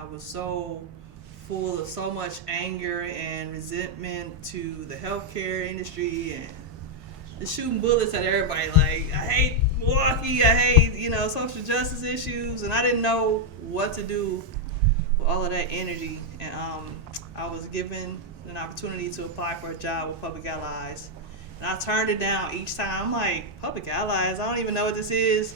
I was so full of so much anger and resentment to the healthcare industry and just shooting bullets at everybody. Like, I hate Milwaukee, I hate, social justice issues, and I didn't know what to do with all of that energy. And I was given an opportunity to apply for a job with Public Allies. And I turned it down each time. I'm like, Public Allies? I don't even know what this is.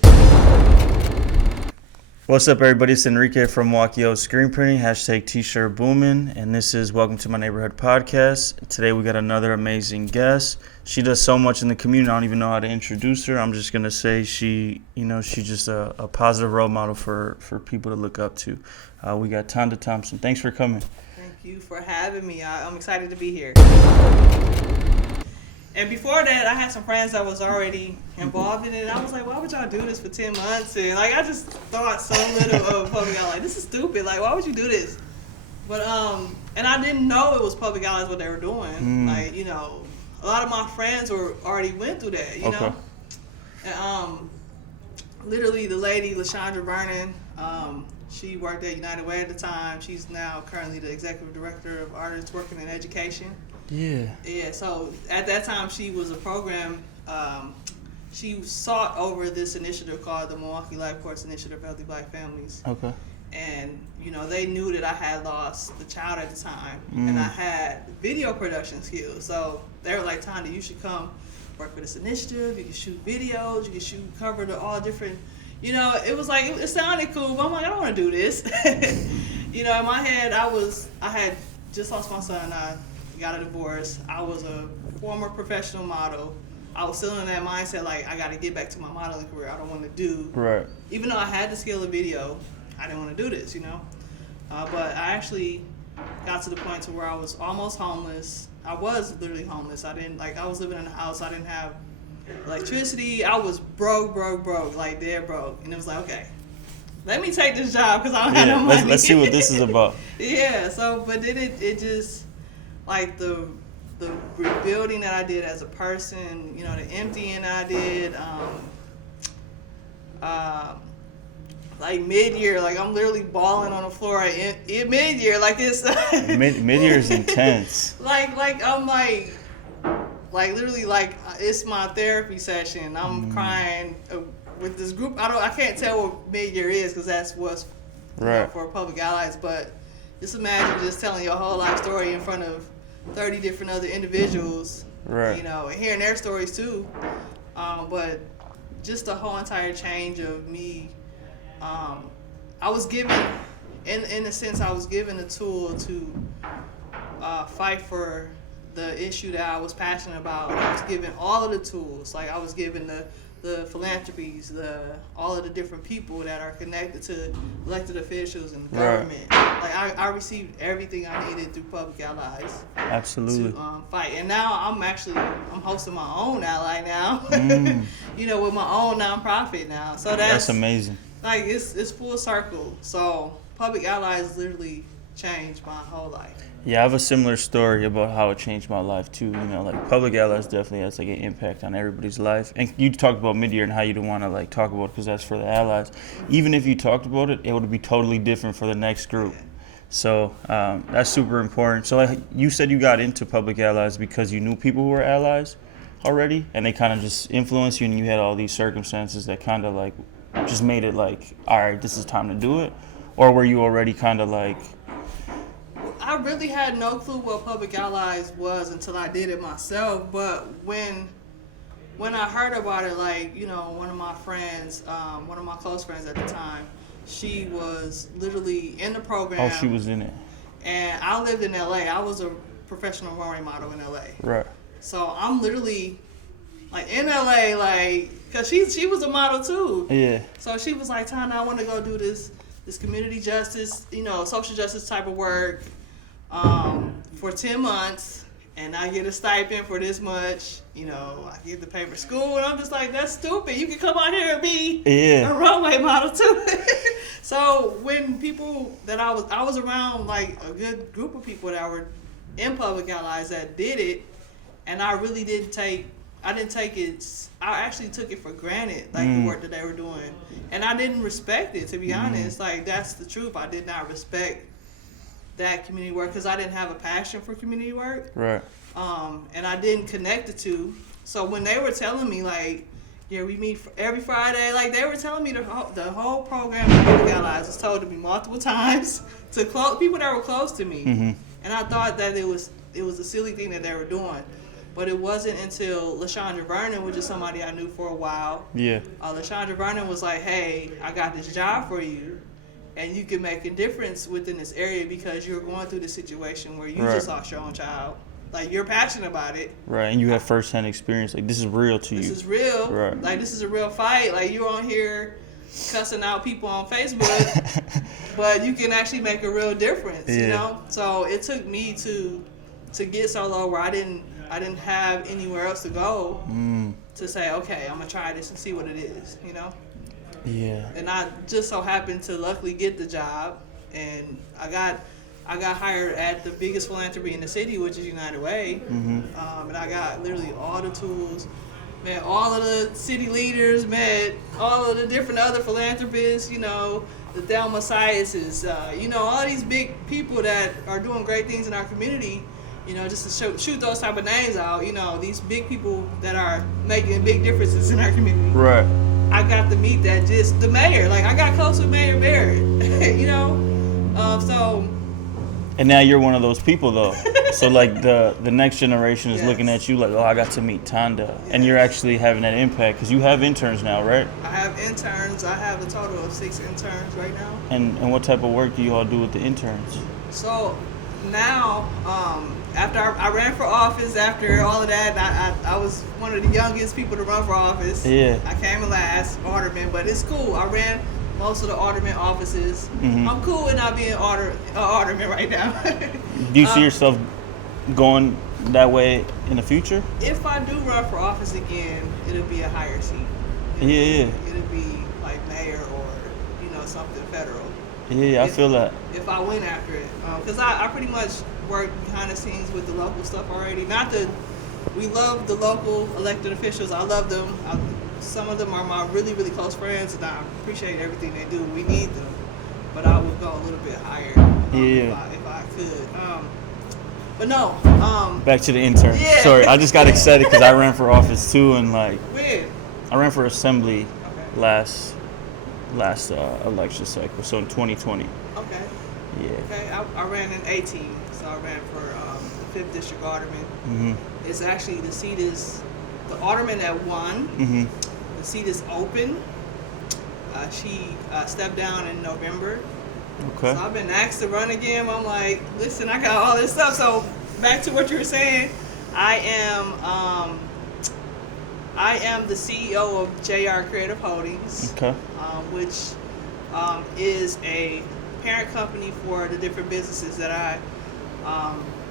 What's up, everybody? It's Enrique from Milwaukee Screen Printing, hashtag T-shirt booming, and this is Welcome to My Neighborhood Podcast. Today we got another amazing guest. She does so much in the community, I don't even know how to introduce her. I'm just going to say she's just a positive role model for people to look up to. We got Tonda Thompson. Thanks for coming. Thank you for having me. I'm excited to be here. And before that, I had some friends that was already involved in it. And I was like, why would y'all do this for 10 months? And I just thought so little of Public Allies. This is stupid. Like, why would you do this? But, and I didn't know it was Public Allies what they were doing. Like, a lot of my friends already went through that, you know? And, literally the lady, LaShondra Vernon, she worked at United Way at the time. She's now currently the executive director of artists working in education. Yeah, so at that time she was a program, she sought over this initiative called the Milwaukee Life Course Initiative for Healthy Black Families. Okay. And, they knew that I had lost the child at the time, and I had video production skills. So they were like, Tonda, you should come work for this initiative. You can shoot videos, you can shoot cover to all different, it was like, it sounded cool, but I'm like, I don't want to do this. In my head, I had just lost my son. I got a divorce. I was a former professional model. I was still in that mindset, like, I got to get back to my modeling career. I don't want to do, right. Even though I had the skill of video, I didn't want to do this, But I actually got to the point to where I was almost homeless. I was literally homeless. I was living in a house. I didn't have electricity. I was broke, like dead broke. And it was like, okay, let me take this job because I don't have no money. Let's see what this is about. Yeah, but then it just, like the rebuilding that I did as a person, the emptying that I did, like mid-year, like I'm literally bawling on the floor in mid-year, like it's mid-year is intense. like I'm like literally like it's my therapy session. I'm crying with this group. I can't tell what mid-year is because that's what's right for Public Allies, but just imagine just telling your whole life story in front of 30 different other individuals, right? And hearing their stories too. But just the whole entire change of me. I was given, in a sense, I was given a tool to fight for the issue that I was passionate about. I was given all of the tools. Like I was given the philanthropies, all of the different people that are connected to elected officials and the government. Right. Like I received everything I needed through Public Allies. Absolutely. To fight. And now I'm hosting my own ally now. With my own nonprofit now. So that's amazing. Like it's full circle. So Public Allies literally changed my whole life. Yeah, I have a similar story about how it changed my life too. Like Public Allies definitely has like an impact on everybody's life. And you talked about mid-year and how you don't want to like talk about it because that's for the allies. Even if you talked about it, it would be totally different for the next group. Yeah. So that's super important. So you said you got into Public Allies because you knew people who were allies already, and they kind of just influenced you, and you had all these circumstances that kind of like just made it like, all right, this is time to do it? Or were you already kind of like... I really had no clue what Public Allies was until I did it myself. But when I heard about it, like, one of my friends, one of my close friends at the time, she was literally in the program. Oh, she was in it. And I lived in LA. I was a professional runway model in LA. Right. So I'm literally like in LA, like, cause she was a model too. Yeah. So she was like, Tana, I want to go do this community justice, social justice type of work, for 10 months, and I get a stipend for this much. I get to pay for school, and I'm just like, that's stupid. You can come out here and be a runway model too. So when people that I was around like a good group of people that were in Public Allies that did it, and I really didn't take I actually took it for granted, like the work that they were doing. And I didn't respect it, to be honest. Like, that's the truth. I did not respect that community work because I didn't have a passion for community work. Right. And I didn't connect the two. So when they were telling me, like, yeah, we meet every Friday, like, they were telling me the whole program of Public Allies was told to me multiple times to people that were close to me. And I thought that it was a silly thing that they were doing. But it wasn't until LaShondra Vernon, which is somebody I knew for a while. Yeah. LaShondra Vernon was like, hey, I got this job for you, and you can make a difference within this area because you're going through this situation where you just lost your own child. Like, you're passionate about it. Right, and you have firsthand experience. Like, this is real to you. This is real. Right. Like, this is a real fight. Like, you're on here cussing out people on Facebook, but you can actually make a real difference, you know? So it took me to get so low where I didn't have anywhere else to go to say, okay, I'm going to try this and see what it is, you know? Yeah. And I just so happened to luckily get the job, and I got hired at the biggest philanthropy in the city, which is United Way. And I got literally all the tools, met all of the city leaders, met all of the different other philanthropists, you know, the Thelma Sciences, you know, all these big people that are doing great things in our community, you know, just to shoot those type of names out, you know, these big people that are making big differences in our community. Right. I got to meet the mayor. Like, I got close with Mayor Barrett, you know? So... And now you're one of those people, though. So, like, the next generation is looking at you like, oh, I got to meet Tonda. And you're actually having that impact because you have interns now, right? I have interns. I have a total of 6 interns right now. And what type of work do you all do with the interns? So, now, after I ran for office, after all of that, I was one of the youngest people to run for office. Yeah. I came in last, alderman, but it's cool. I ran most of the alderman offices. I'm cool with not being alderman right now. Do you see yourself going that way in the future? If I do run for office again, it'll be a higher seat. It'll be like mayor or, you know, something federal. I feel that. If I went after it. Because I pretty much work behind the scenes with the local stuff already. We love the local elected officials. I love them. Some of them are my really, really close friends, and I appreciate everything they do. We need them. But I would go a little bit higher if I could. But no. Back to the intern. Yeah. Sorry, I just got excited because I ran for office too, and like. When? I ran for assembly last election cycle, so in 2020. Okay. Yeah. Okay, I ran in 18, so I ran for the 5th District Alderman. It's actually, the seat is the alderman that won. The seat is open. She stepped down in November. Okay. So I've been asked to run again. I'm like, listen, I got all this stuff. So back to what you were saying, I am the CEO of JR Creative Holdings, which is a parent company for the different businesses that I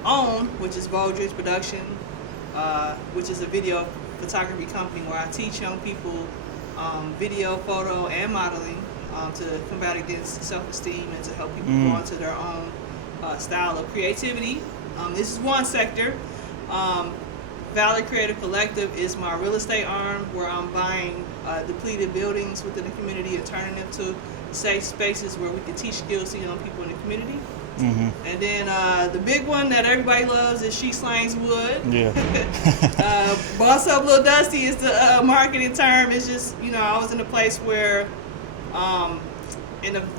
own, which is Voldridge Production, which is a video photography company where I teach young people video, photo, and modeling to combat against self-esteem and to help people go into their own style of creativity. This is one sector. Valley Creative Collective is my real estate arm, where I'm buying depleted buildings within the community and turning them to safe spaces where we can teach skills to young people in the community. And then the big one that everybody loves is Slangs Wood. Yeah. Boss Up Lil Dusty is the marketing term. It's just, you know, I was in a place where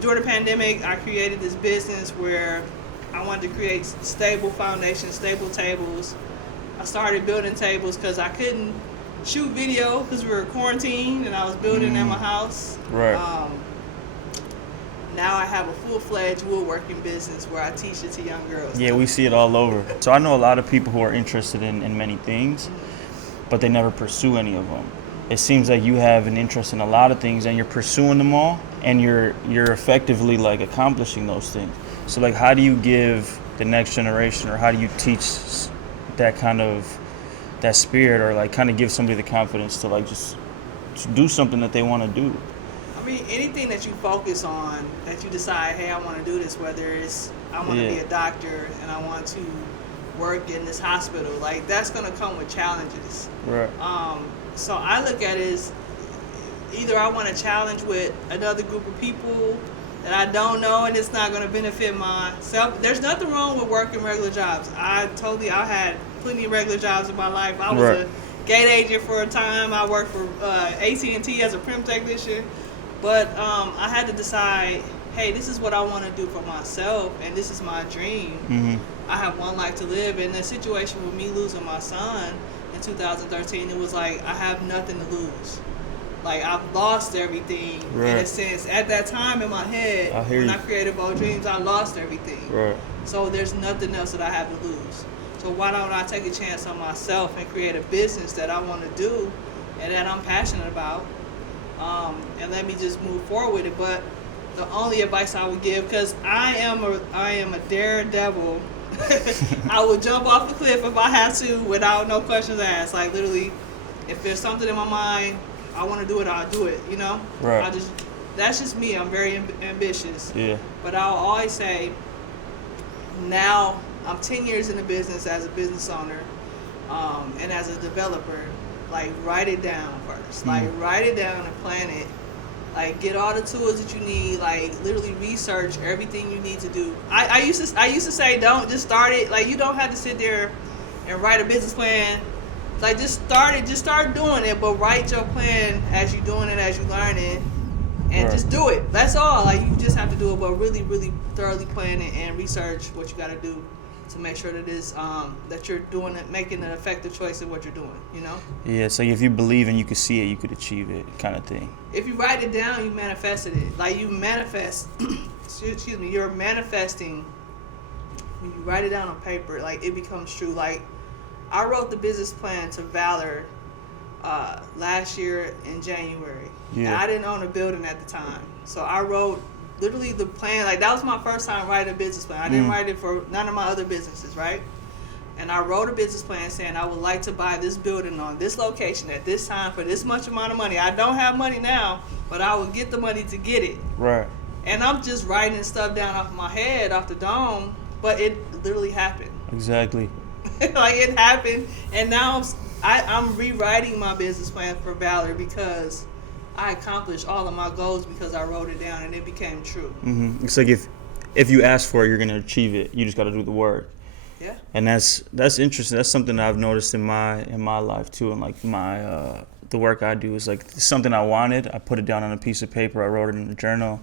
during the pandemic, I created this business where I wanted to create stable foundations, stable tables. I started building tables because I couldn't shoot video because we were quarantined, and I was building at my house. Right. Now I have a full-fledged woodworking business where I teach it to young girls. Yeah, we see it all over. So I know a lot of people who are interested in many things, but they never pursue any of them. It seems like you have an interest in a lot of things, and you're pursuing them all, and you're effectively like accomplishing those things. So like, how do you give the next generation, or how do you teach that kind of that spirit, or like kind of give somebody the confidence to like just do something that they want to do? I mean, anything that you focus on, that you decide, hey, I want to do this, whether it's I want to be a doctor and I want to work in this hospital. Like, that's gonna come with challenges. Right. So I look at it as either I want to challenge with another group of people that I don't know, and it's not going to benefit myself. There's nothing wrong with working regular jobs. I had plenty of regular jobs in my life. I was a gate agent for a time. I worked for AT&T as a prim technician. But I had to decide, hey, this is what I want to do for myself, and this is my dream. Mm-hmm. I have one life to live. And the situation with me losing my son in 2013, it was like I have nothing to lose. Like, I've lost everything in a sense. At that time in my head, I created Bold Dreams, I lost everything. Right. So there's nothing else that I have to lose. So why don't I take a chance on myself and create a business that I want to do and that I'm passionate about, and let me just move forward with it. But the only advice I would give, because I am a daredevil. I would jump off the cliff if I had to without no questions asked. Like, literally, if there's something in my mind, I want to do it, I'll do it, you know? Right. That's just me. I'm very ambitious. Yeah. But I'll always say, now I'm 10 years in the business as a business owner, and as a developer. Like, write it down first. Like, write it down and plan it. Like, get all the tools that you need. Like, literally research everything you need to do. I used to say, don't just start it. Like, you don't have to sit there and write a business plan. Like, just start doing it, but write your plan as you're doing it, as you learn it, and just do it. That's all. Like, you just have to do it, but really, really thoroughly plan it and research what you got to do to make sure that that you're doing it, making an effective choice in what you're doing, you know? Yeah, so if you believe and you can see it, you could achieve it, kind of thing. If you write it down, you manifested it. Like, you manifest, excuse me, you're manifesting. When you write it down on paper, like, it becomes true. Like, I wrote the business plan to Valor last year in January. Yeah. And I didn't own a building at the time. So I wrote literally the plan. Like, that was my first time writing a business plan. I didn't write it for none of my other businesses, right? And I wrote a business plan saying I would like to buy this building on this location at this time for this much amount of money. I don't have money now, but I will get the money to get it. Right. And I'm just writing stuff down off my head, off the dome, but it literally happened. Exactly. Like, it happened, and now I'm rewriting my business plan for Valor because I accomplished all of my goals because I wrote it down and it became true. Mm-hmm. It's like if you ask for it, you're gonna achieve it. You just got to do the work. Yeah. And that's interesting. That's something I've noticed in my life too, and like my the work I do is like something I wanted. I put it down on a piece of paper. I wrote it in a journal.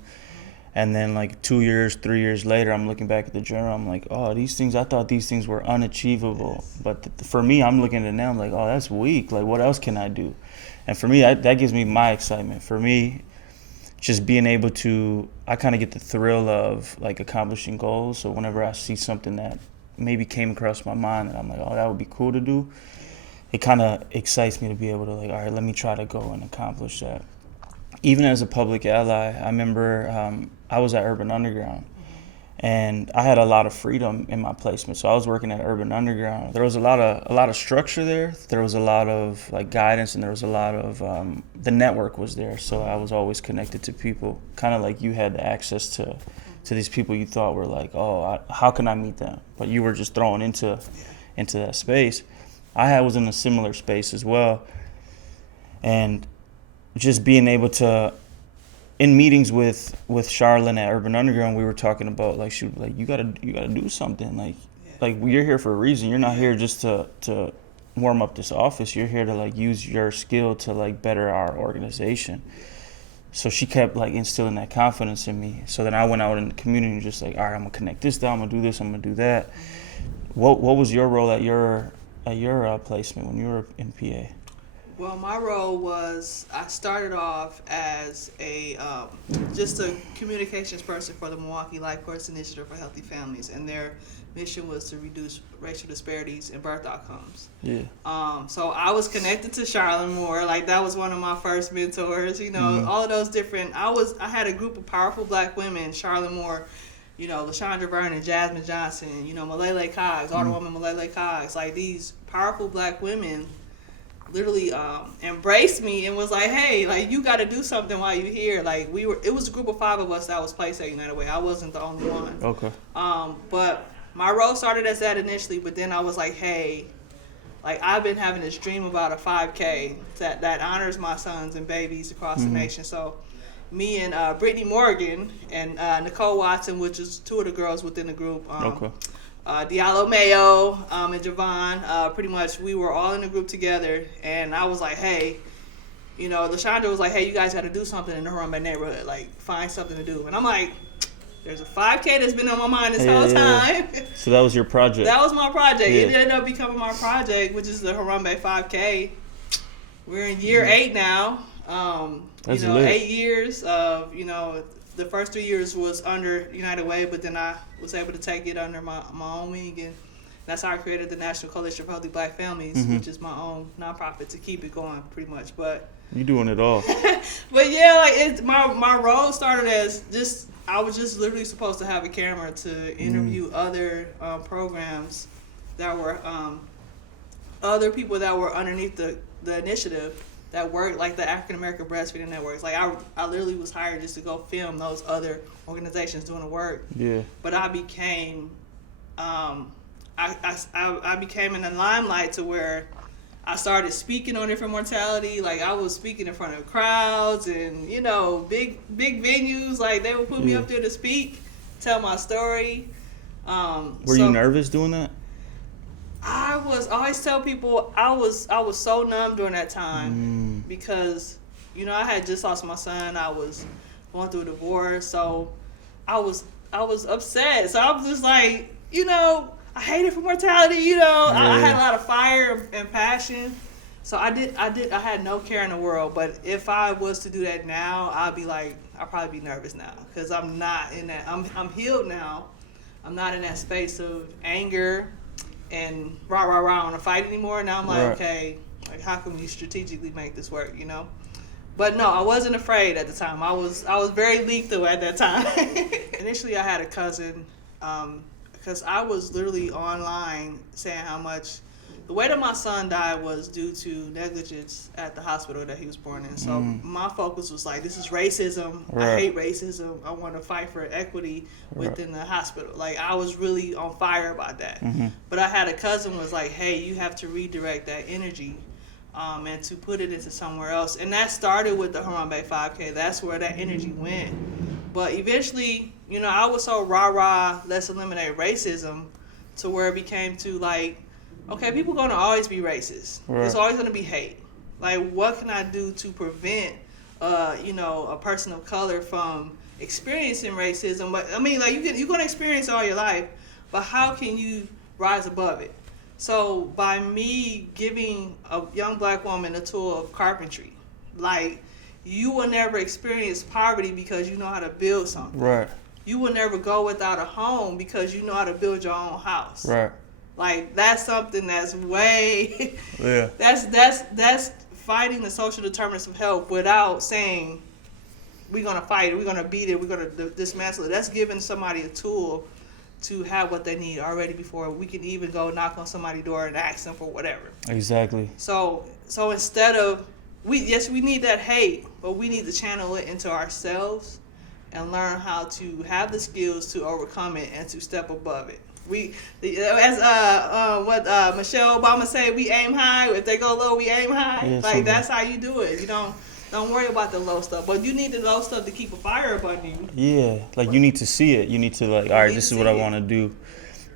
And then, like, 2 years, 3 years later, I'm looking back at the journal. I'm like, oh, I thought these things were unachievable. Yes. But for me, I'm looking at it now. I'm like, oh, that's weak. Like, what else can I do? And for me, that gives me my excitement. For me, just being able to, I kind of get the thrill of, like, accomplishing goals. So whenever I see something that maybe came across my mind and I'm like, oh, that would be cool to do, it kind of excites me to be able to, like, all right, let me try to go and accomplish that. Even as a public ally, I remember I was at Urban Underground, and I had a lot of freedom in my placement. So I was working at Urban Underground. There was a lot of structure there. There was a lot of like guidance, and there was a lot of the network was there. So I was always connected to people, kind of like you had access to these people you thought were like, oh, how can I meet them? But you were just thrown into that space. I was in a similar space as well, and just being able to, in meetings with Charlene at Urban Underground, we were talking about like she was like, you gotta do something, like you're here for a reason. You're not here just to warm up this office. You're here to like use your skill to like better our organization. So she kept like instilling that confidence in me. So then I went out in the community and just like, all right, I'm gonna connect this down. I'm gonna do this. I'm gonna do that. What was your role at your placement when you were in PA? Well, my role was, I started off as just a communications person for the Milwaukee Life Course Initiative for Healthy Families, and their mission was to reduce racial disparities in birth outcomes. Yeah. So I was connected to Charlene Moore, like that was one of my first mentors. You know, all of those different. I had a group of powerful Black women, Charlene Moore, you know, LaShondra Vernon, Jasmine Johnson, you know, Malele Coggs, Alderwoman Malele Coggs, like these powerful Black women literally embraced me and was like, hey, like, you got to do something while you're here. Like, it was a group of 5 of us that was placed at United Way. I wasn't the only one. Okay. But my role started as that initially, but then I was like, hey, like I've been having this dream about a 5K that honors my sons and babies across the nation. So me and Brittany Morgan and Nicole Watson, which is two of the girls within the group, Diallo Mayo and Javon, pretty much we were all in the group together, and I was like, hey, you know, LaShonda was like, hey, you guys got to do something in the Harambe neighborhood, like find something to do. And I'm like, there's a 5K that's been on my mind this whole time. So that was your project? That was my project. It ended up becoming my project, which is the Harambe 5K. We're in year 8 now. That's you know, lit. 8 years of, you know, the first 3 years was under United Way, but then I was able to take it under my own wing, and that's how I created the National Coalition for Healthy Black Families, which is my own nonprofit to keep it going, pretty much. But you doing it all. But yeah, like my role started as just, I was just literally supposed to have a camera to interview other programs that were other people that were underneath the initiative that worked, like the African American Breastfeeding Networks. Like I literally was hired just to go film those other organizations doing the work. Yeah. But I became I became in the limelight to where I started speaking on infant mortality. Like I was speaking in front of crowds and, you know, big venues. Like they would put me up there to speak, tell my story. Were you nervous doing that? I always tell people I was so numb during that time because, you know, I had just lost my son. I was going through a divorce, so I was upset. So I was just like, you know, I hated for mortality. You know, I had a lot of fire and passion. So I had no care in the world. But if I was to do that now, I'd probably be nervous now because I'm not in that. I'm healed now. I'm not in that space of anger and rah on a fight anymore. Now I'm like, okay, like how can we strategically make this work, you know? But no, I wasn't afraid at the time. I was very lethal at that time. Initially, I had a cousin, because I was literally online saying how much the way that my son died was due to negligence at the hospital that he was born in. So my focus was like, this is racism. I hate racism. I want to fight for equity within the hospital. Like I was really on fire about that. But I had a cousin was like, hey, you have to redirect that energy and to put it into somewhere else. And that started with the Harambe 5K. That's where that energy went. But eventually, you know, I was so rah, let's eliminate racism, to where it became to like, okay, people gonna always be racist. There's always gonna be hate. Like, what can I do to prevent, you know, a person of color from experiencing racism? But I mean, like you're gonna experience it all your life, but how can you rise above it? So by me giving a young black woman a tool of carpentry, like you will never experience poverty because you know how to build something. Right. You will never go without a home because you know how to build your own house. Right. Like that's something that's way that's fighting the social determinants of health without saying we're gonna fight it, we're gonna beat it, we're gonna dismantle it. That's giving somebody a tool to have what they need already before we can even go knock on somebody's door and ask them for whatever. Exactly. So instead of we need that hate, but we need to channel it into ourselves and learn how to have the skills to overcome it and to step above it. As Michelle Obama said, we aim high. If they go low, we aim high. Yeah, like that's how you do it. You don't worry about the low stuff, but you need the low stuff to keep a fire up on you. Yeah, like you need to see it. You need to like, all right, this is what I want to do.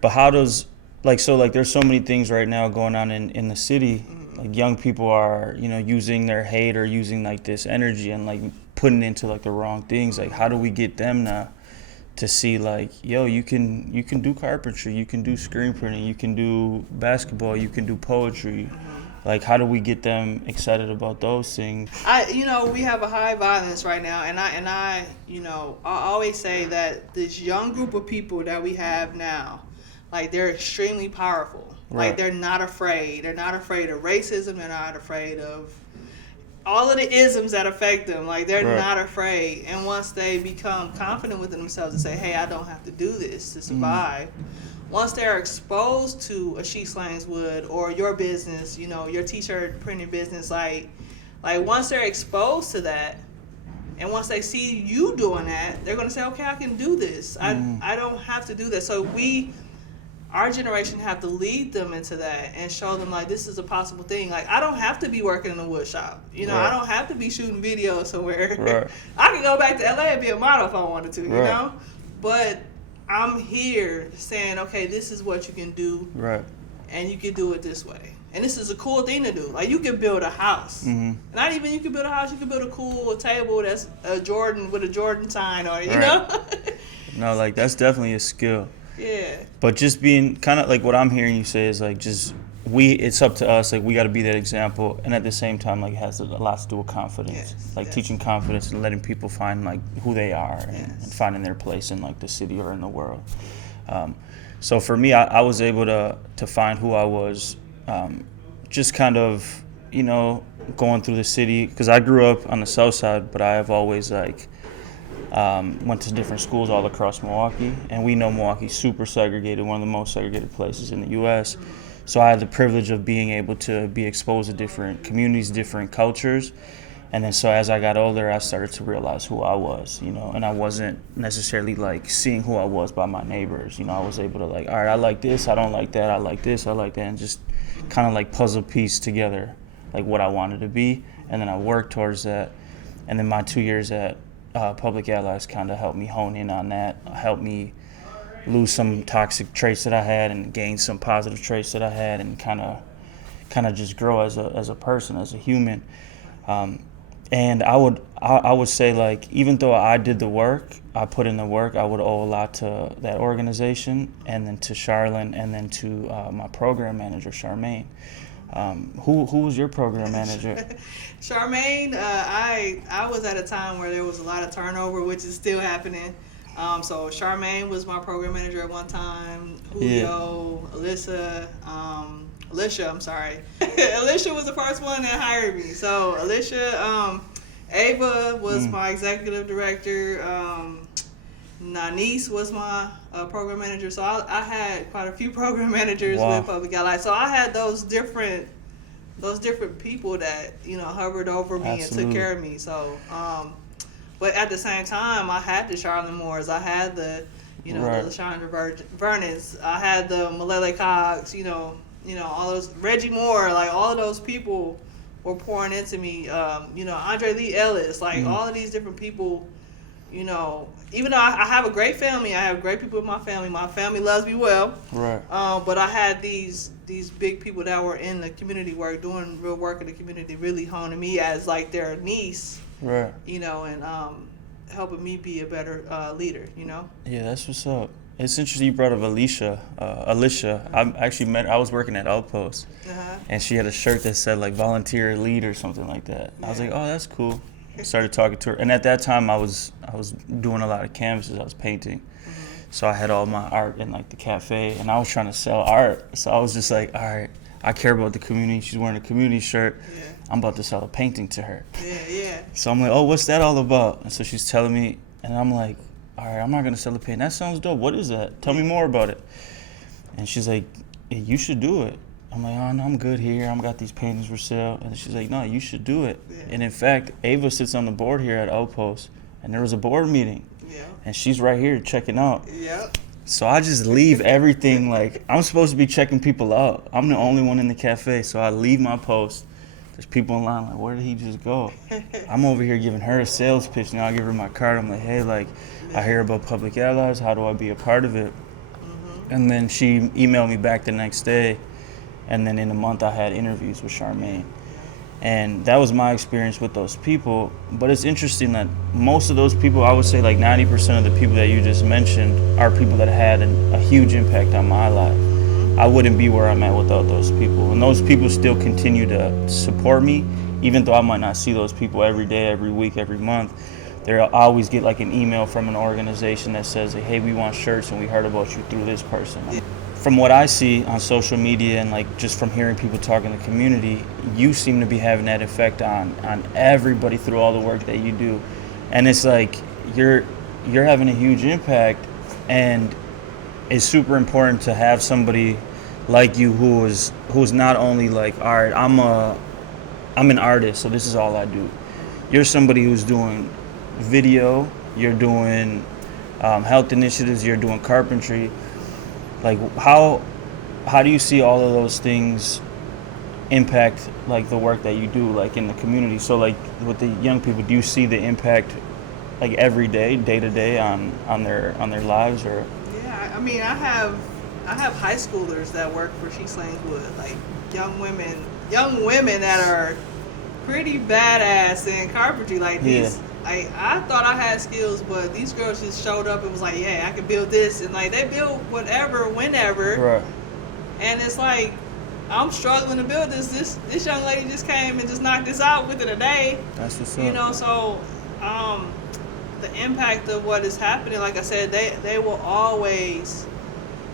But how does there's so many things right now going on in the city. Like young people are, you know, using their hate or using like this energy and like putting it into like the wrong things. Like how do we get them now to see like, yo, you can do carpentry, you can do screen printing, you can do basketball, you can do poetry. Like how do we get them excited about those things? We have a high violence right now, and I always say that this young group of people that we have now, like they're extremely powerful. Right. Like they're not afraid. They're not afraid of racism. They're not afraid of all of the isms that affect them. Like they're not afraid. And once they become confident within themselves and say, hey, I don't have to do this to survive. Once they're exposed to a Slangs Wood or your business, you know, your t-shirt printing business, like once they're exposed to that, and once they see you doing that, they're going to say, okay, I can do this. I don't have to do that. So our generation have to lead them into that and show them like this is a possible thing. Like I don't have to be working in a wood shop. You know, Right. I don't have to be shooting videos somewhere. Right. I can go back to LA and be a model if I wanted to, you Right. know? But I'm here saying, okay, this is what you can do Right. and you can do it this way. And this is a cool thing to do. Like you can build a house. Mm-hmm. Not even you can build a house, you can build a cool table that's a Jordan with a Jordan sign on it, you Right. know? No, like that's definitely a skill. Yeah. But just being kind of like what I'm hearing you say is like just it's up to us. Like we got to be that example, and at the same time, like it has a lot to do with confidence. Yes, Like yes. teaching confidence and letting people find like who they are and, Yes. and finding their place in like the city or in the world. So for me, I was able to find who I was, just kind of going through the city because I grew up on the south side, but I have always like. Went to different schools all across Milwaukee, and we know Milwaukee's super segregated, one of the most segregated places in the U.S. So I had the privilege of being able to be exposed to different communities, different cultures, and then so as I got older, I started to realize who I was, and I wasn't necessarily like seeing who I was by my neighbors. I was able to like, all right, I like this, I don't like that, I like this, I like that, and just kind of like puzzle piece together like what I wanted to be, and then I worked towards that, and then my 2 years at Public Allies kind of helped me hone in on that, helped me lose some toxic traits that I had and gain some positive traits that I had, and kind of just grow as a person, as a human. And I would say like even though I did the work, I put in the work, I would owe a lot to that organization, and then to Charlene, and then to my program manager, Charmaine. Who was your program manager? Charmaine, I was at a time where there was a lot of turnover, which is still happening. So Charmaine was my program manager at one time. Julio, Alicia, I'm sorry. Alicia was the first one that hired me. So Alicia, Ava was my executive director. Nanice was my program manager. So I had quite a few program managers with Public Allies. So I had those different people that hovered over me and took care of me. So, but at the same time, I had the Charlene Moores, I had the the LaShondra Vernons, I had the Malele Cox, all those Reggie Moore, like all of those people were pouring into me. Andre Lee Ellis, like all of these different people. Even though I have a great family, I have great people in my family. My family loves me well. Right. But I had these big people that were in the community work, doing real work in the community, really honing me as like their niece. Right. And helping me be a better leader. Yeah, that's what's up. It's interesting you brought up Alicia. I was working at Outpost, and she had a shirt that said like volunteer lead or something like that. I was like, oh, that's cool. I started talking to her, and at that time I was doing a lot of canvases. I was painting, so I had all my art in like the cafe, and I was trying to sell art. So I was just like, all right, I care about the community. She's wearing a community shirt. Yeah. I'm about to sell a painting to her. Yeah. So I'm like, oh, what's that all about? And so she's telling me, and I'm like, all right, I'm not gonna sell a painting. That sounds dope. What is that? Tell me more about it. And she's like, hey, you should do it. I'm like, oh, no, I'm good here. I've got these paintings for sale. And she's like, no, you should do it. Yeah. And in fact, Ava sits on the board here at Outpost, and there was a board meeting. Yeah. And she's right here checking out. Yep. So I just leave everything. Like, I'm supposed to be checking people out. I'm the only one in the cafe. So I leave my post. There's people in line like, where did he just go? I'm over here giving her a sales pitch. Now I give her my card. I'm like, hey, like, I hear about Public Allies. How do I be a part of it? And then she emailed me back the next day. And then in a month, I had interviews with Charmaine. And that was my experience with those people. But it's interesting that most of those people, I would say like 90% of the people that you just mentioned are people that had a huge impact on my life. I wouldn't be where I'm at without those people. And those people still continue to support me, even though I might not see those people every day, every week, every month. I always get like an email from an organization that says, hey, we want shirts and we heard about you through this person. From what I see on social media and like just from hearing people talk in the community, you seem to be having that effect on everybody through all the work that you do. And it's like you're having a huge impact, and it's super important to have somebody like you who's not only like, all right, I'm an artist, so this is all I do. You're somebody who's doing video, you're doing health initiatives, you're doing carpentry. Like how do you see all of those things impact like the work that you do like in the community? So like with the young people, do you see the impact like every day, day to day on their lives? Or Yeah, I mean, I have high schoolers that work for Slangs Wood, like young women that are pretty badass in carpentry. Like these, I thought I had skills, but these girls just showed up and was like, yeah, I can build this, and like they build whatever, whenever. right. And it's like, I'm struggling to build this. This young lady just came and just knocked this out within a day. That's what's up. You know, so the impact of what is happening, like I said, they will always,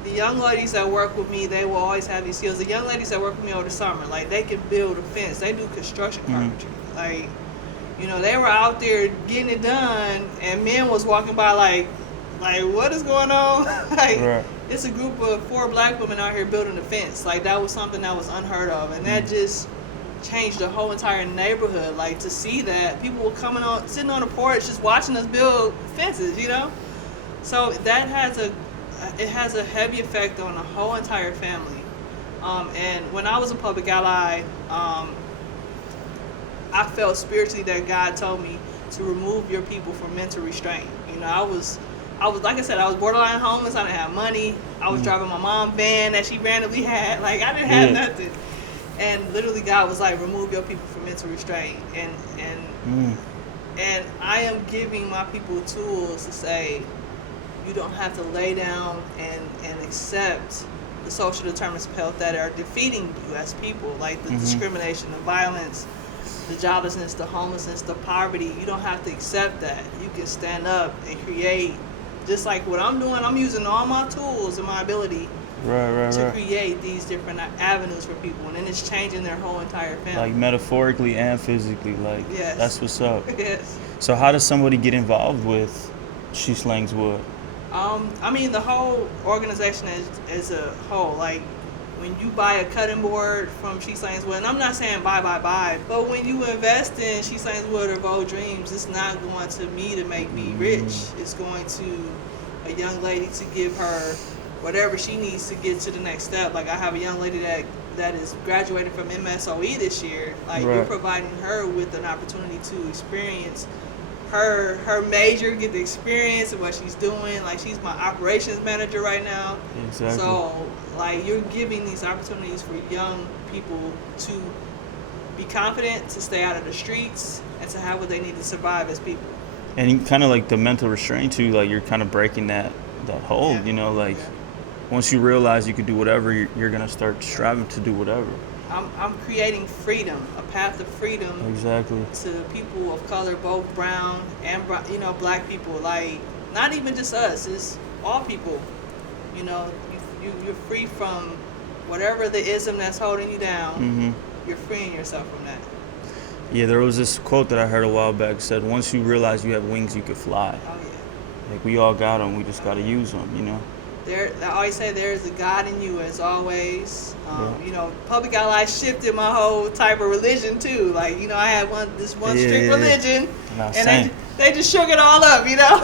the young ladies that work with me, they will always have these skills. The young ladies that work with me over the summer, like they can build a fence. They do construction carpentry. Like, you know, they were out there getting it done, and men was walking by like what is going on? Like, right. It's a group of 4 black women out here building a fence. Like, that was something that was unheard of, and that just changed the whole entire neighborhood. Like, to see that people were sitting on the porch just watching us build fences, you know. So that has a heavy effect on the whole entire family. And when I was a public ally, I felt spiritually that God told me to remove your people from mental restraint. You know, I was like I said, I was borderline homeless. I didn't have money. I was driving my mom's van that she randomly had. Like, I didn't have nothing. And literally God was like, remove your people from mental restraint. And I am giving my people tools to say, you don't have to lay down and accept the social determinants of health that are defeating you as people, like the discrimination, the violence, the joblessness, the homelessness, the poverty. You don't have to accept that. You can stand up and create. Just like what I'm doing, I'm using all my tools and my ability to create these different avenues for people, and then it's changing their whole entire family. Like metaphorically and physically, like that's what's up. Yes. So how does somebody get involved with Slangs Wood? I mean, the whole organization as a whole, like when you buy a cutting board from Slangs Wood, and I'm not saying buy, but when you invest in Slangs Wood or Bold Dreams, it's not going to me to make me rich. It's going to a young lady to give her whatever she needs to get to the next step. Like, I have a young lady that is graduating from MSOE this year. Like, you're providing her with an opportunity to experience her major, get the experience of what she's doing. Like, she's my operations manager right now. Exactly. So, like, you're giving these opportunities for young people to be confident, to stay out of the streets, and to have what they need to survive as people. And kind of like the mental restraint too, like you're kind of breaking that hold, you know, like once you realize you can do whatever, you're going to start striving to do whatever. I'm creating freedom, a path of freedom. Exactly. To people of color, both brown and black people. Like, not even just us, it's all people. You know, you're free from whatever the ism that's holding you down. You're freeing yourself from that. Yeah, there was this quote that I heard a while back, said, once you realize you have wings, you can fly. Oh yeah. Like, we all got them, we just got to use them, you know. I always say there's a God in you, as always. You know, public allies shifted my whole type of religion too. Like, you know, I had this one strict religion, and they just shook it all up, you know.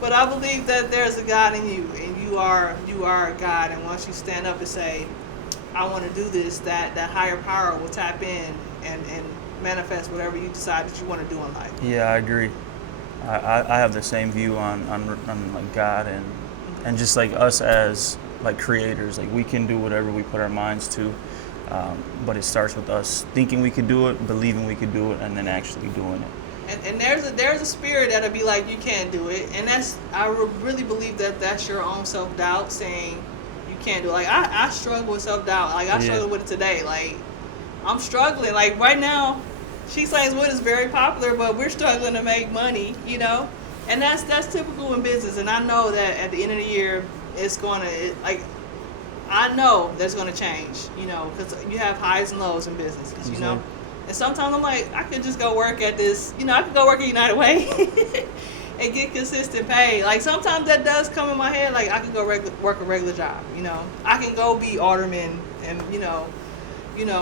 But I believe that there's a God in you, and you are a God. And once you stand up and say, I want to do this, that higher power will tap in and manifest whatever you decide that you want to do in life. Yeah, I agree. I have the same view on like God and just like us as like creators. Like, we can do whatever we put our minds to, but it starts with us thinking we could do it, believing we could do it, and then actually doing it. And there's a spirit that'll be like, you can't do it, and I really believe that's your own self-doubt saying you can't do it. Like, I struggle with self-doubt. Like, I struggle with it today. Like, I'm struggling. Like, right now, Slangs Wood is very popular, but we're struggling to make money, you know? And that's typical in business. And I know that at the end of the year, I know that's going to change, you know, because you have highs and lows in businesses, you know? And sometimes I'm like, I could just go work at this, you know, I could go work at United Way and get consistent pay. Like, sometimes that does come in my head. Like, I could go work a regular job, you know? I can go be alderman and, you know,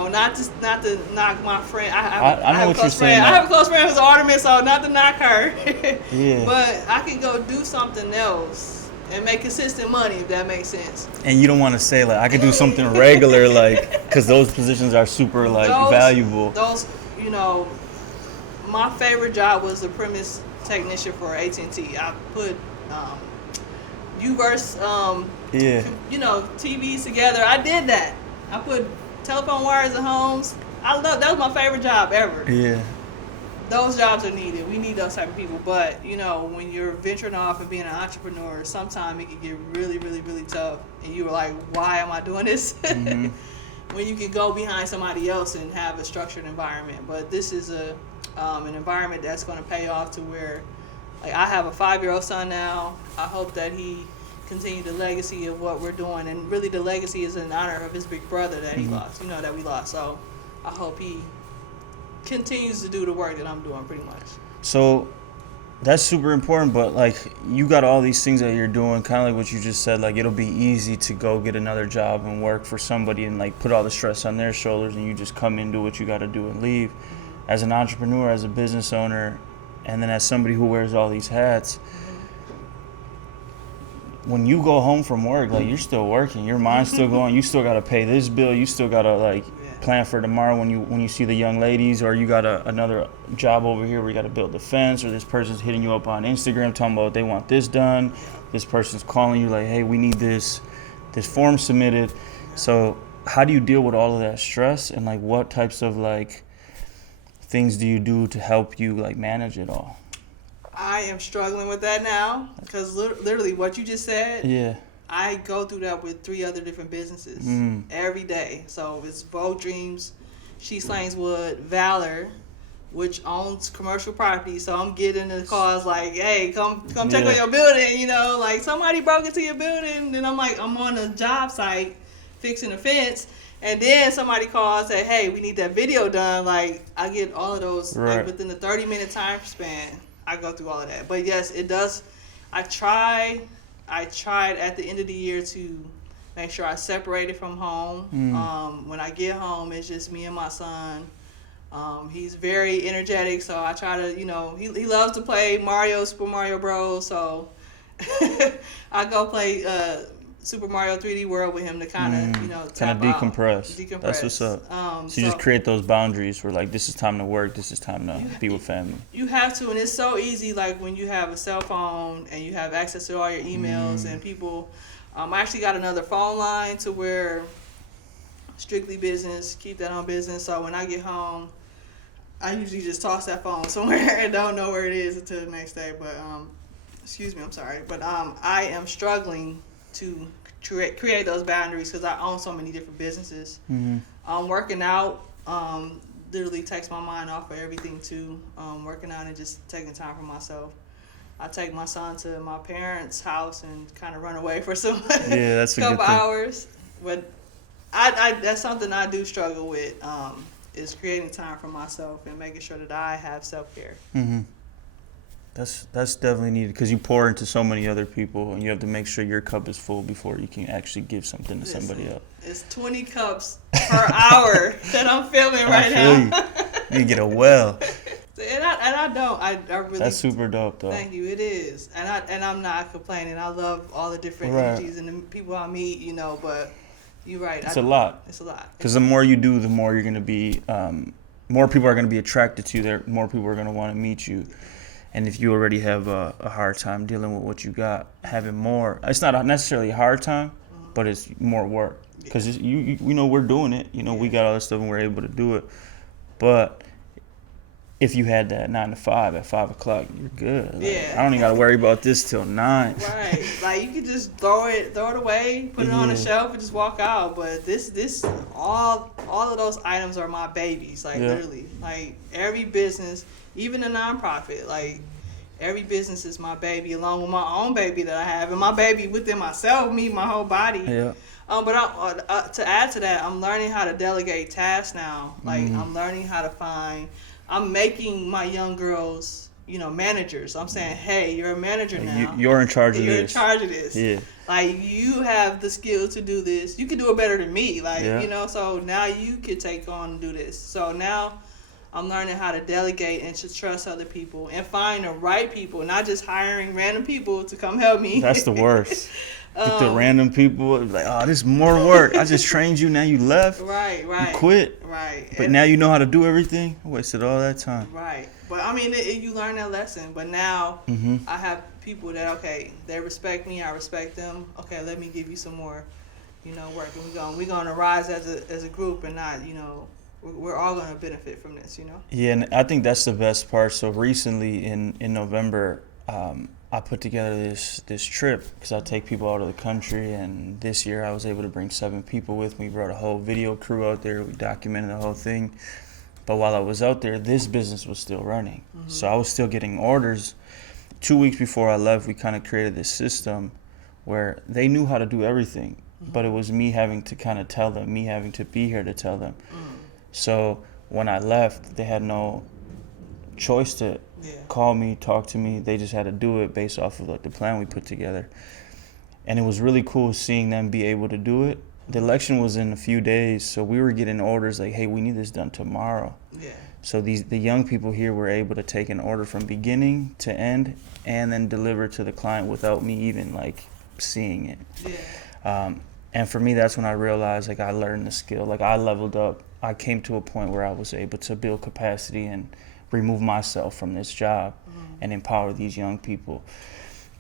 not to knock my friend. I know what you're saying. I have a close friend who's an alderman, so not to knock her. Yeah. But I can go do something else and make consistent money, if that makes sense. And you don't want to say like I could do something regular, like, because those positions are super like valuable. Those, you know, my favorite job was the premise technician for AT&T. I put U-verse, you know, TVs together. I did that. I put telephone wires in homes. That was my favorite job ever. Yeah. Those jobs are needed. We need those type of people. But, you know, when you're venturing off and being an entrepreneur, sometimes it can get really, really, really tough. And you're like, why am I doing this? Mm-hmm. When you can go behind somebody else and have a structured environment. But this is an environment that's going to pay off to where, like, I have a 5-year-old son now. I hope that he continue the legacy of what we're doing. And really the legacy is in honor of his big brother that he lost, you know, that we lost. So I hope he continues to do the work that I'm doing pretty much. So that's super important, but like you got all these things that you're doing, kind of like what you just said, like it'll be easy to go get another job and work for somebody and like put all the stress on their shoulders and you just come in, do what you got to do and leave. As an entrepreneur, as a business owner, and then as somebody who wears all these hats, when you go home from work, like you're still working, your mind's still going, you still got to pay this bill, you still got to like plan for tomorrow when you see the young ladies, or you got another job over here where you got to build the fence, or this person's hitting you up on Instagram talking about they want this done, this person's calling you like, hey, we need this form submitted. So how do you deal with all of that stress, and like what types of like things do you do to help you like manage it all? I am struggling with that now because literally what you just said, I go through that with 3 other different businesses every day. So it's Vogue Dreams, Slangs Wood, Valor, which owns commercial property. So I'm getting the calls like, hey, come check on your building, you know, like somebody broke into your building. And I'm like, I'm on a job site fixing a fence. And then somebody calls and say, hey, we need that video done. Like I get all of those like, within the 30-minute time span. I go through all of that. But yes, it does. I tried at the end of the year to make sure I separated from home. When I get home, it's just me and my son. He's very energetic, so I try to, you know, he loves to play Super Mario Bros. So I go play Super Mario 3D World with him to kind of, you know, decompress. That's what's up. So you just create those boundaries where like this is time to work, this is time to be with family. You have to, and it's so easy. Like when you have a cell phone and you have access to all your emails and people. I actually got another phone line to where strictly business, keep that on business. So when I get home, I usually just toss that phone somewhere and don't know where it is until the next day. But excuse me, I'm sorry, but I am struggling to create those boundaries because I own so many different businesses. Working out literally takes my mind off of everything too. Working out and just taking time for myself. I take my son to my parents' house and kind of run away for some that's a couple good thing. hours. But I that's something I do struggle with is creating time for myself and making sure that I have self-care. That's definitely needed because you pour into so many other people and you have to make sure your cup is full before you can actually give something to somebody else. It's 20 cups per hour that I'm filling right now. You get a well. And I don't. I really. That's super dope, though. Thank you. It is, and I'm not complaining. I love all the different energies and the people I meet. You know, but you're right. It's a lot. It's a lot. Because the more you do, the more you're gonna be. More people are gonna be attracted to you. There, more people are gonna want to meet you. And if you already have a hard time dealing with what you got, having more, it's not necessarily a hard time, but it's more work. Because you know, we're doing it. You know, we got all this stuff and we're able to do it. But if you had that 9 to 5 at 5 o'clock, you're good. Like, I don't even got to worry about this till 9. Right. Like you could just throw it away, put it on the shelf, and just walk out. But this all of those items are my babies. Like literally, like every business, even a nonprofit, like every business is my baby, along with my own baby that I have, and my baby within myself, me, my whole body. Yeah. But to add to that, I'm learning how to delegate tasks now. Like I'm learning how to find. I'm making my young girls, you know, managers. I'm saying, hey, you're a manager now. You're in charge of this. You're in charge of this. Yeah. Like, you have the skill to do this. You can do it better than me. Like, you know, so now you could take on and do this. So now I'm learning how to delegate and to trust other people and find the right people, not just hiring random people to come help me. That's the worst. Get the random people like, oh, this is more work. I just trained you, now you left. Right. You quit. Right. But now you know how to do everything. I wasted all that time. Right. But I mean, you learn that lesson. But now I have people that, okay, they respect me, I respect them. Okay, let me give you some more, work. And we're gonna rise as a group, and not, we're all gonna benefit from this, Yeah, and I think that's the best part. So recently in November, I put together this trip because I take people out of the country, and this year I was able to bring 7 people with me. We brought a whole video crew out there. We documented the whole thing. But while I was out there, this business was still running. So I was still getting orders. 2 weeks before I left, we kind of created this system where they knew how to do everything, but it was me having to kind of tell them, me having to be here to tell them. So when I left, they had no choice to call me, talk to me. They just had to do it based off of like the plan we put together. And it was really cool seeing them be able to do it. The election was in a few days, so we were getting orders like, hey, we need this done tomorrow. Yeah. So the young people here were able to take an order from beginning to end and then deliver to the client without me even like seeing it. Yeah. And for me, that's when I realized like I learned the skill. Like I leveled up. I came to a point where I was able to build capacity and remove myself from this job and empower these young people.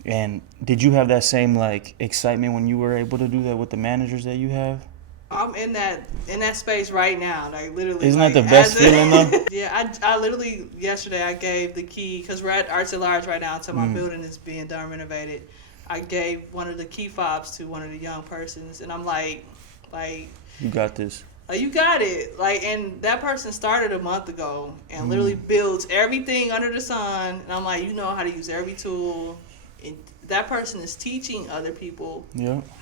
And did you have that same like excitement when you were able to do that with the managers that you have? I'm in that space right now, like literally. Isn't that the best feeling though? Yeah, I literally yesterday I gave the key, because we're at Arts at Large right now until my building is being done, renovated. I gave one of the key fobs to one of the young persons, and I'm like, you got this. Like, you got it. Like, and that person started a month ago and literally builds everything under the sun. And I'm like, you know how to use every tool. And that person is teaching other people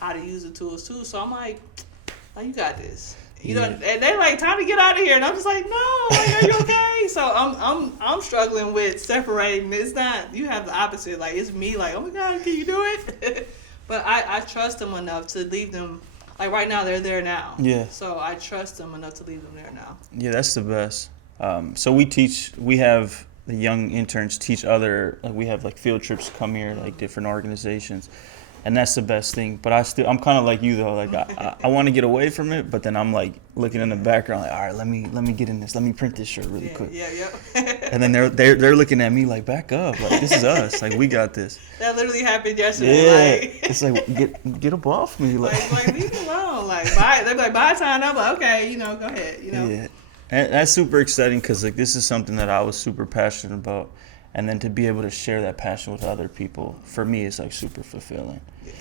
how to use the tools too. So I'm like, oh, you got this. You know, and they're like, time to get out of here. And I'm just like, no, like, are you okay? So I'm struggling with separating. It's not, you have the opposite. Like, it's me like, oh my God, can you do it? But I trust them enough to leave them. Like right now, they're there now. Yeah. So I trust them enough to leave them there now. Yeah, that's the best. So we have the young interns teach other, like we have like field trips come here, like different organizations. And that's the best thing. But I'm kind of like you though. Like I want to get away from it, but then I'm like looking in the background, like, all right, let me get in this. Let me print this shirt really quick. Yeah. And then they're looking at me like, back up. Like, this is us. Like, we got this. That literally happened yesterday. Yeah. Like, it's like get up off me. Like leave me alone. Like bye. They're like, bye time. I'm like, okay, go ahead. Yeah. And that's super exciting because like this is something that I was super passionate about. And then to be able to share that passion with other people, for me, is like super fulfilling. Yeah.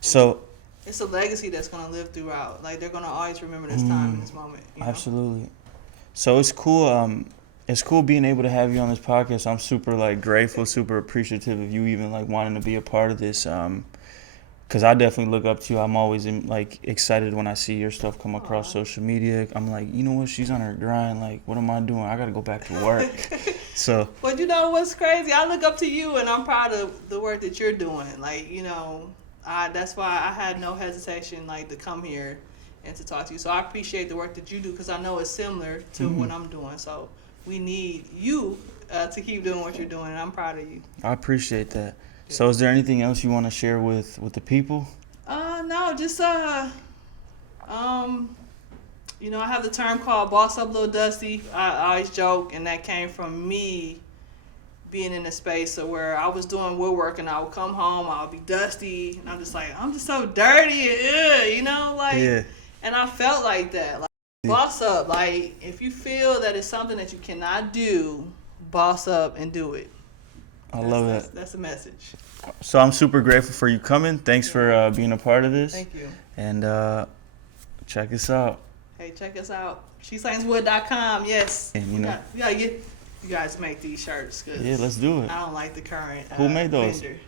So it's a legacy that's gonna live throughout. Like they're gonna always remember this time and this moment. Absolutely. So it's cool. It's cool being able to have you on this podcast. I'm super like grateful, super appreciative of you even like wanting to be a part of this. Because I definitely look up to you. I'm always like excited when I see your stuff come across social media. I'm like, you know what? She's on her grind. Like, what am I doing? I got to go back to work. So. But you know what's crazy? I look up to you, and I'm proud of the work that you're doing. Like, that's why I had no hesitation like to come here and to talk to you. So I appreciate the work that you do because I know it's similar to what I'm doing. So we need you to keep doing what you're doing, and I'm proud of you. I appreciate that. So is there anything else you want to share with the people? No, just I have the term called boss up little dusty. I always joke, and that came from me being in a space where I was doing woodwork and I would come home, I would be dusty, and I'm just like, I'm just so dirty, and and I felt like that. Like, boss up. Like, if you feel that it's something that you cannot do, boss up and do it. I love that. That's the message. So I'm super grateful for you coming. Thanks for being a part of this. Thank you. And check us out. Hey, check us out. Slangswood.com. Yes. And we gotta get you guys to make these shirts. Yeah, let's do it. I don't like the current Who made those? vendor.